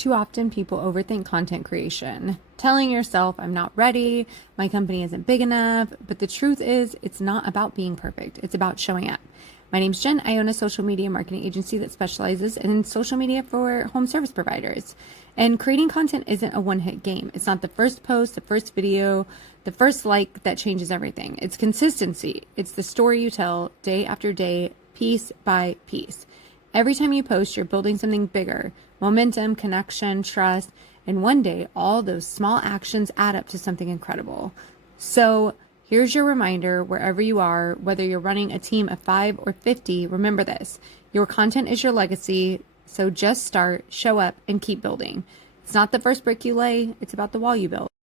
Too often people overthink content creation, telling yourself, I'm not ready, my company isn't big enough. But the truth is, it's not about being perfect, it's about showing up. My name's Jen. I own a social media marketing agency that specializes in social media for home service providers. And creating content isn't a one-hit game. It's not the first post, the first video, the first like that changes everything. It's consistency. It's the story you tell day after day, piece by piece. Every time you post, you're building something bigger: momentum, connection, trust, and one day all those small actions add up to something incredible. So here's your reminder: wherever you are, whether you're running a team of 5 or 50, remember this: your content is your legacy. So just start, show up, and keep building. It's not the first brick you lay, it's about the wall you build.